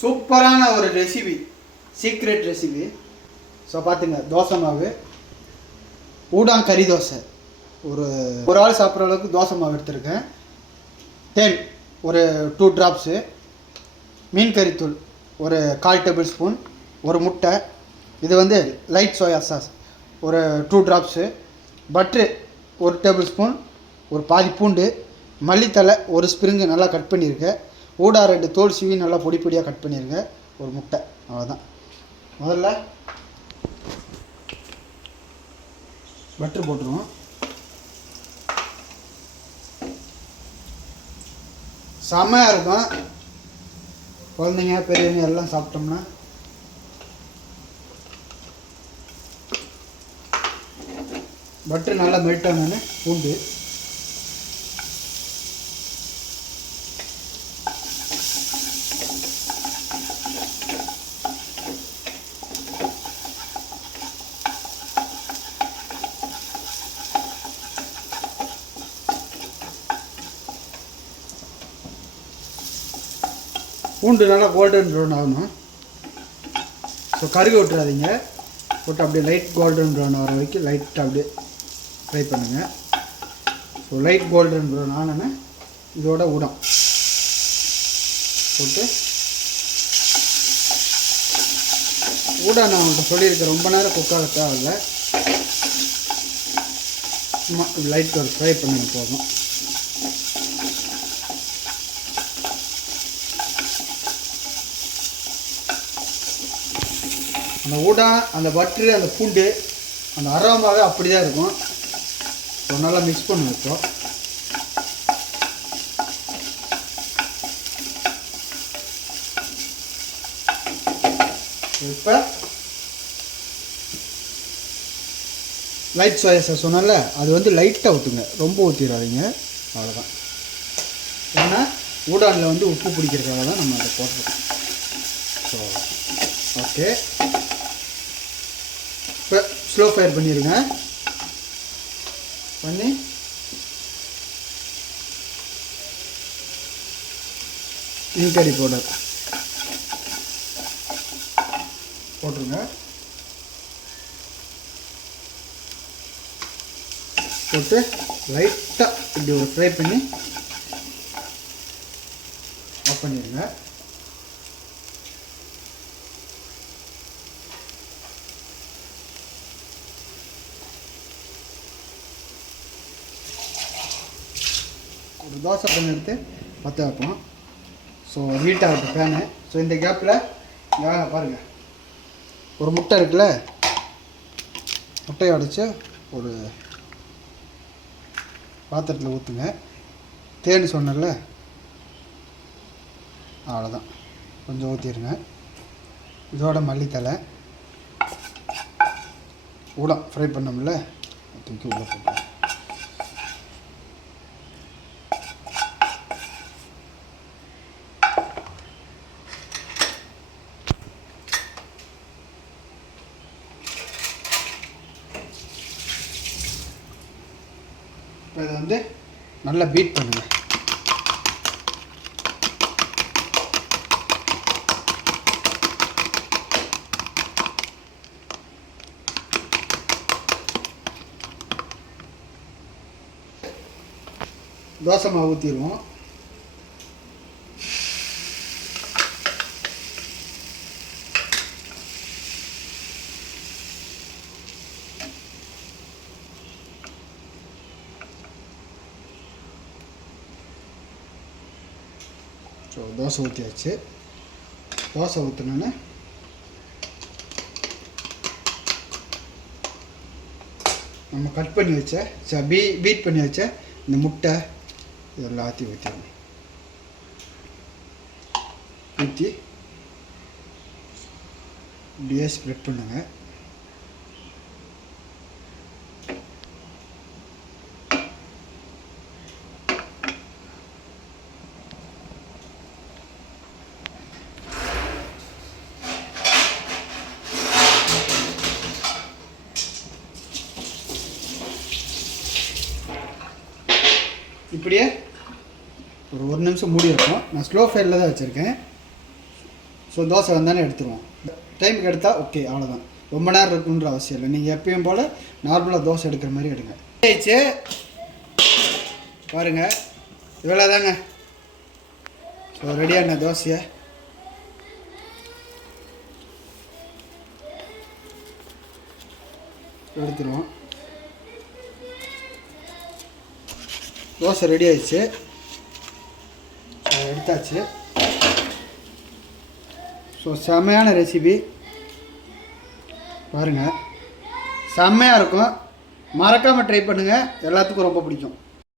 சூப்பரான ஒரு recipe, secret recipe. So பார்த்துங்க, தோசை மாவு, ஊடாங் கறி தோசை, ஒரு ஆள் சாப்பிட்ற அளவுக்கு தோசை மாவு எடுத்துருக்கேன். தேன் ஒரு 2 ட்ராப்ஸு, மீன் கறித்தூள் ஒரு 1/4 டேபிள் ஸ்பூன், ஒரு முட்டை, இது வந்து லைட் சோயா சாஸ் ஒரு 2 ட்ராப்ஸு, பட்ரு 1 டேபிள் ஸ்பூன், ஒரு பாதி பூண்டு, மல்லித்தலை ஒரு ஸ்ப்ரிங்கு நல்லா கட் பண்ணியிருக்கேன், ஊடா 2 தோல் சீவி நல்லா பொடி பொடியாக கட் பண்ணியிருக்கேன், ஒரு முட்டை. அவ்வளோதான். முதல்ல பட்ரு போட்டுருவோம். செம்மையாக இருக்கும். குழந்தைங்க பெரியவங்க எல்லாம் சாப்பிட்டோம்னா. பட்ரு நல்லா மெல்ட் ஆனோன்னு பூண்டு, பூண்டு நல்லா கோல்டன் ப்ரௌன் ஆகணும். ஸோ கருக விட்டுறாதீங்க, போட்டு அப்படியே லைட் கோல்டன் ப்ரௌன் ஆகிற வரைக்கும் லைட்டாக அப்படியே ஃப்ரை பண்ணுங்கள். ஸோ லைட் கோல்டன் ப்ரௌன் ஆனோன்னா இதோட ஊடம் போட்டு, ஊடம் நான் உங்களுக்கு சொல்லியிருக்கேன், ரொம்ப நேரம் குக்காக தேவையில்லை, சும்மா லைட் ஒரு ஃப்ரை பண்ணுங்க போதும். அந்த ஊடா, அந்த பட்ரு, அந்த பூண்டு, அந்த அரோமாவே அப்படி தான் இருக்கும். ஸோ நல்லா மிக்ஸ் பண்ணுவோம். இப்போ லைட் சோயா சாஸ் சொன்னால அது வந்து லைட்டாக ஊற்றுங்க, ரொம்ப ஊற்றிடாதீங்க. அவ்வளோதான். ஏன்னா ஊடானில் வந்து உப்பு பிடிக்கிறதுக்காக தான் நம்ம அதை போட்டுருக்கோம். ஸோ ஓகே, இப்போ ஸ்லோ ஃபயர் பண்ணிடுங்க. பண்ணி மீன் கறி பவுடர் போட்டுருங்க. போட்டு லைட்டாக இப்படி ஒரு ஃப்ரை பண்ணி ஆஃப் பண்ணிடுங்க. ஒரு தோசை பண்ணி எடுத்து பற்ற வைப்போம். ஸோ ஹீட் ஆகிட்டு பேனு. ஸோ இந்த கேப்பில் பாருங்கள், ஒரு முட்டை இருக்குல்ல, முட்டையை உடைச்சி ஒரு பாத்திரத்தில் ஊற்றுங்க. தேன் சொன்னல, அவ்வளோதான், கொஞ்சம் ஊற்றிடுங்க. இதோட மல்லித்தலை, ஊடம் ஃப்ரை பண்ணோம்ல, தூக்கி உள்ள போட்டு இப்போ இதை வந்து நல்லா பீட் பண்ணுங்கள். தோசை மாவு ஊற்றிடுவோம். ஸோ தோசை ஊற்றியாச்சு. தோசை ஊற்றினோன்னே நம்ம கட் பண்ணி வச்ச பீட் பண்ணி வச்ச இந்த முட்டை எல்லாத்தையும் ஊற்றிடணும். ஊற்றி இப்படியே ஸ்ப்ரெட் பண்ணுங்கள். இப்படியே ஒரு நிமிஷம் மூடி இருக்கும். நான் ஸ்லோ ஃபயரில் தான் வச்சுருக்கேன். ஸோ தோசை வந்தானே எடுத்துருவோம். டைமுக்கு எடுத்தால் ஓகே, அவ்வளோதான். ரொம்ப நேரம் இருக்குன்ற அவசியம் இல்லை. நீங்கள் எப்பயும் போல் நார்மலாக தோசை எடுக்கிற மாதிரி எடுங்க. ஆயிடுச்சு பாருங்கள், இவ்வளோ தாங்க. ஸோ ரெடியான தோசையை எடுத்துருவோம். தோசை ரெடி ஆயிடுச்சு, எடுத்தாச்சு. ஸோ செம்மையான ரெசிபி பாருங்கள், செம்மையாக இருக்கும். மறக்காமல் ட்ரை பண்ணுங்கள், எல்லாத்துக்கும் ரொம்ப பிடிக்கும்.